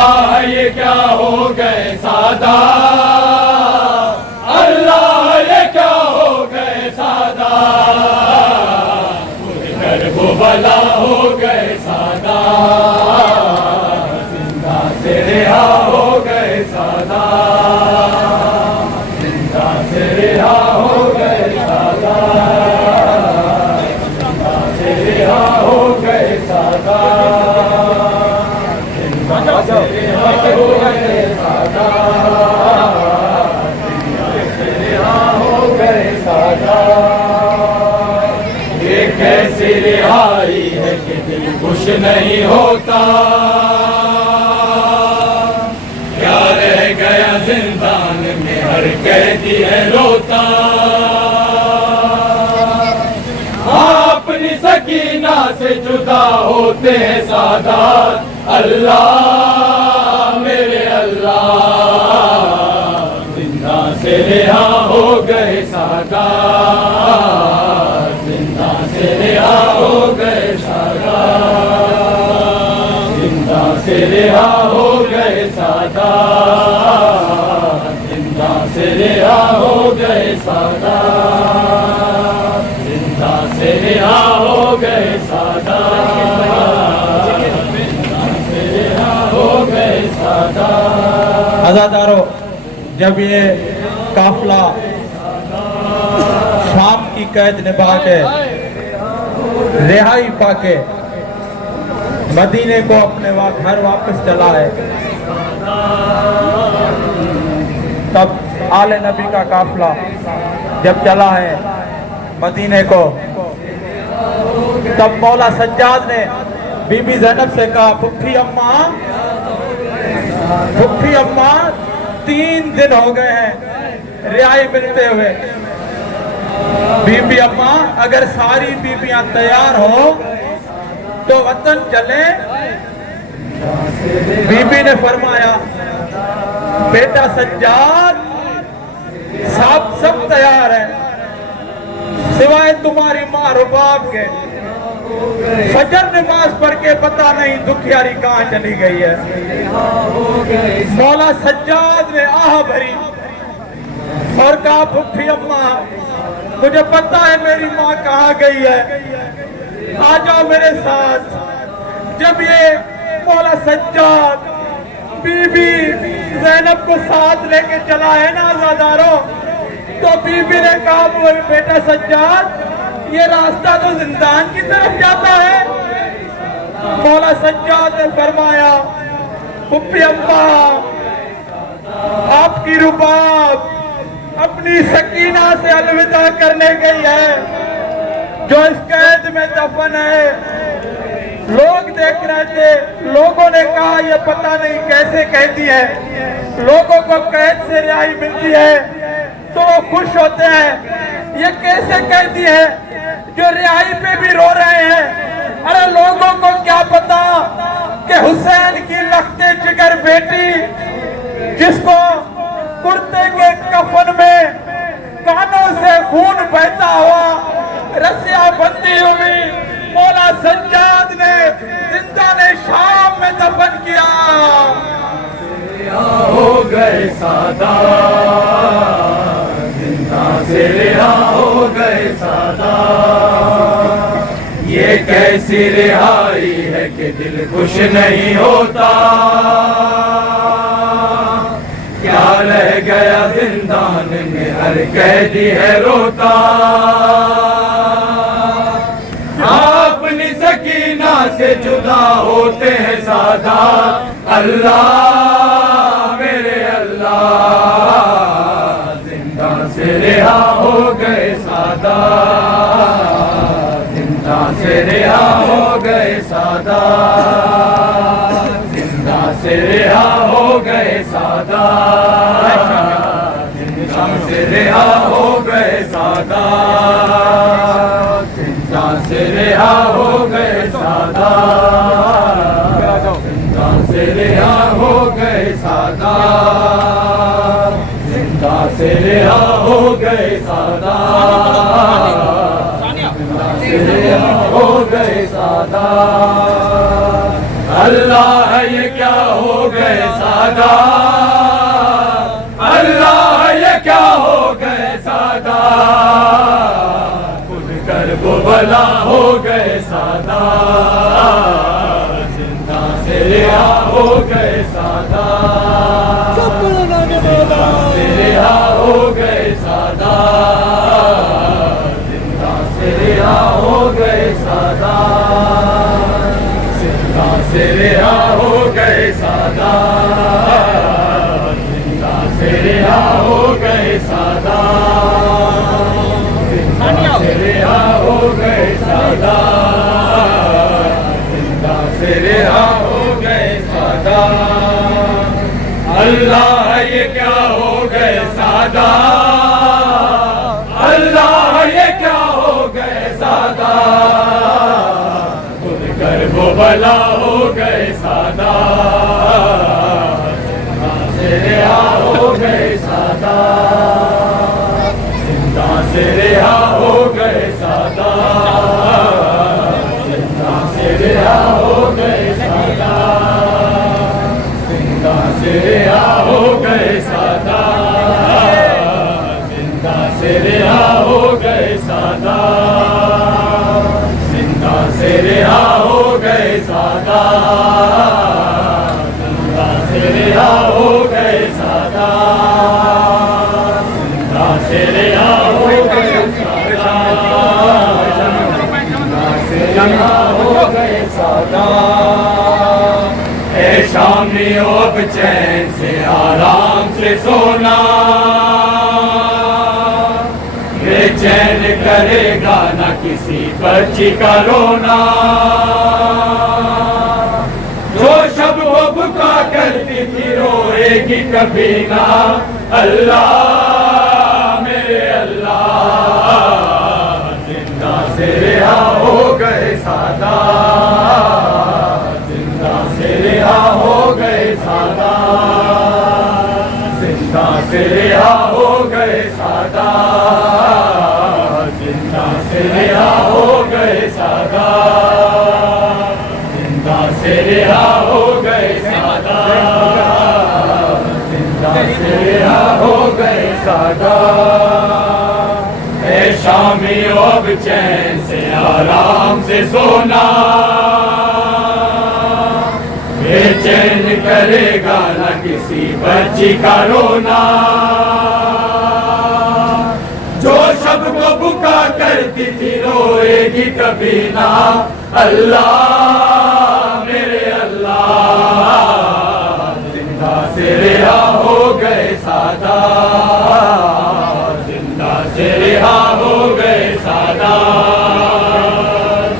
ये क्या हो गए सादा, अल्लाह ये क्या हो गए सादा, मुझकर वो भला हो गए सादा, जिंदा से रिहा हो गए सादा, जिंदा से रिहा हो गए सादा, जिंदा से रिहा हो गए सादा, ये कैसी रिहाई है कि दिल खुश नहीं होता, क्या रह गया जिंदान में हर कैदी है रोता, अपनी सकीना से जुदा होते हैं सादात, अल्लाह मेरे अल्लाह, जिंदा से रिहा हो गए सादात, जिंदा से रिहा हो गए सादात, जिंदा से रिहा हो गए सादात, जिंदा से रिहा हो गए सादात, जिंदा से रिहा हो गए सादात। अज़ादारों, जब ये काफिला शाम की कैद निभा के रिहाई पाके मदीने को अपने घर वापस चला है, तब आले नबी का काफिला जब चला है मदीने को, तब मौला सज्जाद ने बीबी ज़ैनब से कहा, फुफ्फी अम्मा 3 दिन हो गए हैं रिहाई मिलते हुए। बीबी अम्मा, अगर सारी बीबियां तैयार हो तो वतन चले। बीबी ने फरमाया, बेटा सज्जाद, सब तैयार है सिवाय तुम्हारी माँ रुबाब के। फजर नमाज पढ़ के पता नहीं दुखियारी कहाँ चली गई है। मौला सज्जाद ने आह भरी और कहा, फुफ्फी अम्मा, मुझे पता है मेरी माँ कहाँ गई है, आ जाओ मेरे साथ। जब ये मौला सज्जाद बीबी ज़ैनब को साथ लेके चला है ना अज़ादारों, तो बीबी ने कहा, बेटा सज्जाद, ये रास्ता तो जिंदान की तरफ जाता है। मौला सज्जाद ने फरमाया, फुफ्फी अम्मा, आपकी रुबाब अपनी सकीना से अलविदा करने गई है जो इस कैद में दफन है। लोग देख रहे थे, लोगों ने कहा ये पता नहीं कैसे कहती है, लोगों को कैद से रिहाई मिलती है तो वो खुश होते हैं, ये कैसे कहती है जो रिहाई पे भी रो रहे हैं। अरे लोगों को क्या पता कि हुसैन की लखते जिगर बेटी, जिसको कुर्ते के कफन में कानों से खून बहता हुआ रस्सियां बंधी हुई मौला सज्जाद ने जिंदा ने शाम में दफन किया। हो गए सादा, जिंदा से रिहा हो गए सादा, ये कैसी रिहाई है कि दिल खुश नहीं होता, क्या रह गया जिंदान में हर कैदी है रोता, अपनी सकीना से जुदा होते हैं सादात, अल्लाह मेरे अल्लाह, जिंदा से रिहा हो गए सादात, जिंदा से रिहा हो गए सादात, जिंदा से रिहा हो गए सादात, जिंदा से रिहा हो गए सादात, जिंदा से रिहा हो गए सादात, जिंदा से रिहा हो गए सादात, जिंदा से रिहा हो गए सादात, जिंदा से रिहा हो गए सादात, अल्लाह ये क्या हो गए सादा, अल्लाह ये क्या हो गए सादा, खुद कर वो भला हो गए सादा, जिंदा से रिहा हो गए सादा, जिंदा से रिहा हो गए सादा, जिंदा से रिहा हो गए सादा, जिंदा से रिहा हो गए सादा, जिंदा से रिहा हो गए सादा, जिंदा से रिहा हो गए सादा, जिंदा से रिहा हो गए सादा। अल्लाह ये क्या हो गए सादा, अल्लाह ये क्या हो गए सादा, खुद कर वो भला हो गए सादा, जिंदा से रिहा हो गए सादा, जिंदा से रिहा हो गए सादा, जिंदा से रिहा हो गए सादा, जिंदा से रिहा हो गए सादा, जिंदा से रिहा हो गए सादा, जिंदा से रिहा हो गए सादा, जिंदा से रिहा हो गए सादा, जिंदा से रिहा हो गए सादा, जिंदा से रिहा हो गए सादा। ऐ शामियों अब चैन से आराम से सोना, बेचैन करेगा न किसी बच्ची का रोना, जो शब वो बुका करती थी रोएगी कभी ना, अल्लाह मेरे अल्लाह, जिंदा से रिहा हो गए सादा, जिंदा से रिहा हो गए सादा, जिंदा से रिहा हो गए सादा, जिंदा से रिहा हो गए सादा, जिंदा से रिहा हो गए सादा, जिंदा से रिहा हो गए सादा। ऐ शामियों अब चैन से आराम से सोना, बेचैन करेगा न किसी बच्ची का रोना, जो शब को बुका करती थी रोएगी कभी ना, अल्लाह मेरे अल्लाह, जिंदा से रिहा हो गए सादा, जिंदा से रिहा हो गए सादा,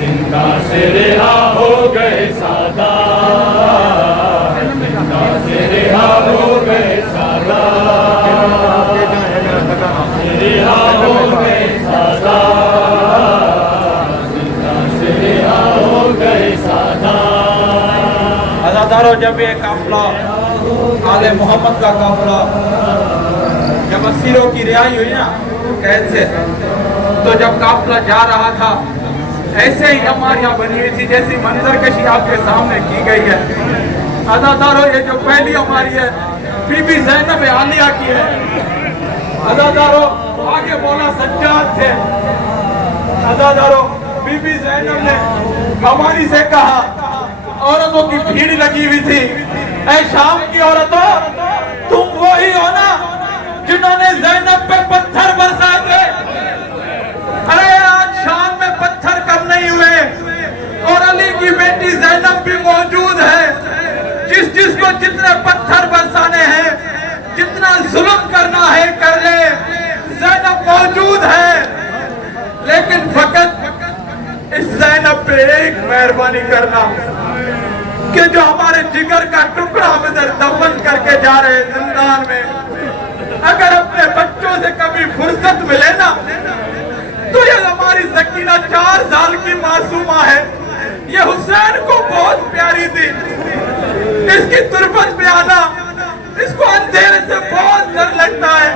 जिंदा से रिहा हो गए सादा, जिंदा से रिहा हो गए सादा, रिहा हो गए सादा, जिंदा से रिहा हो गए सादा। अज़ादारों, जब ये काफिला आले मोहम्मद का काफिला जब असीरों की रिहाई हुई ना कैद से, तो जब काफिला जा रहा था ऐसे ही हमारियां बनी हुई थी जैसी मंजर कशी आपके सामने की गई है। अज़ादारों, ये जो पहली हमारी है बीबी ज़ैनब आलिया की है। अज़ादारों, आगे मौला सज्जाद थे। अज़ादारों, बीबी ज़ैनब ने कमानी से कहा, औरतों की भीड़ लगी हुई थी, ऐ शाम की औरतों, तुम वही हो ना जिन्होंने ज़ैनब पे पत्थर बरसाए थे? अरे आज शाम में पत्थर कम नहीं हुए और अली की बेटी ज़ैनब भी मौजूद है। जिसको जितने पत्थर बरसाने हैं, जितना जुल्म करना है कर ले, ज़ैनब मौजूद है। लेकिन फकत इस ज़ैनब पे एक मेहरबानी करना कि जो हमारे जिगर का टुकड़ा हम इधर दफन करके जा रहे हैं जिंदान में, अगर अपने बच्चों से कभी फुर्सत मिले ना, तो ये हमारी सकीना 4 साल की मासूमा है, ये हुसैन को बहुत प्यारी थी। इसकी तुरबत पे आना इसको अंधेरे से बहुत डर लगता है।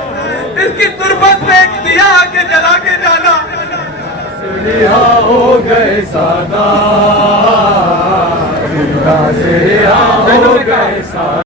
इसकी तुरबत पे एक दिया आके जला के जाना। रिहा हो गए सादा, जिंदा आसरा हो गए सागा।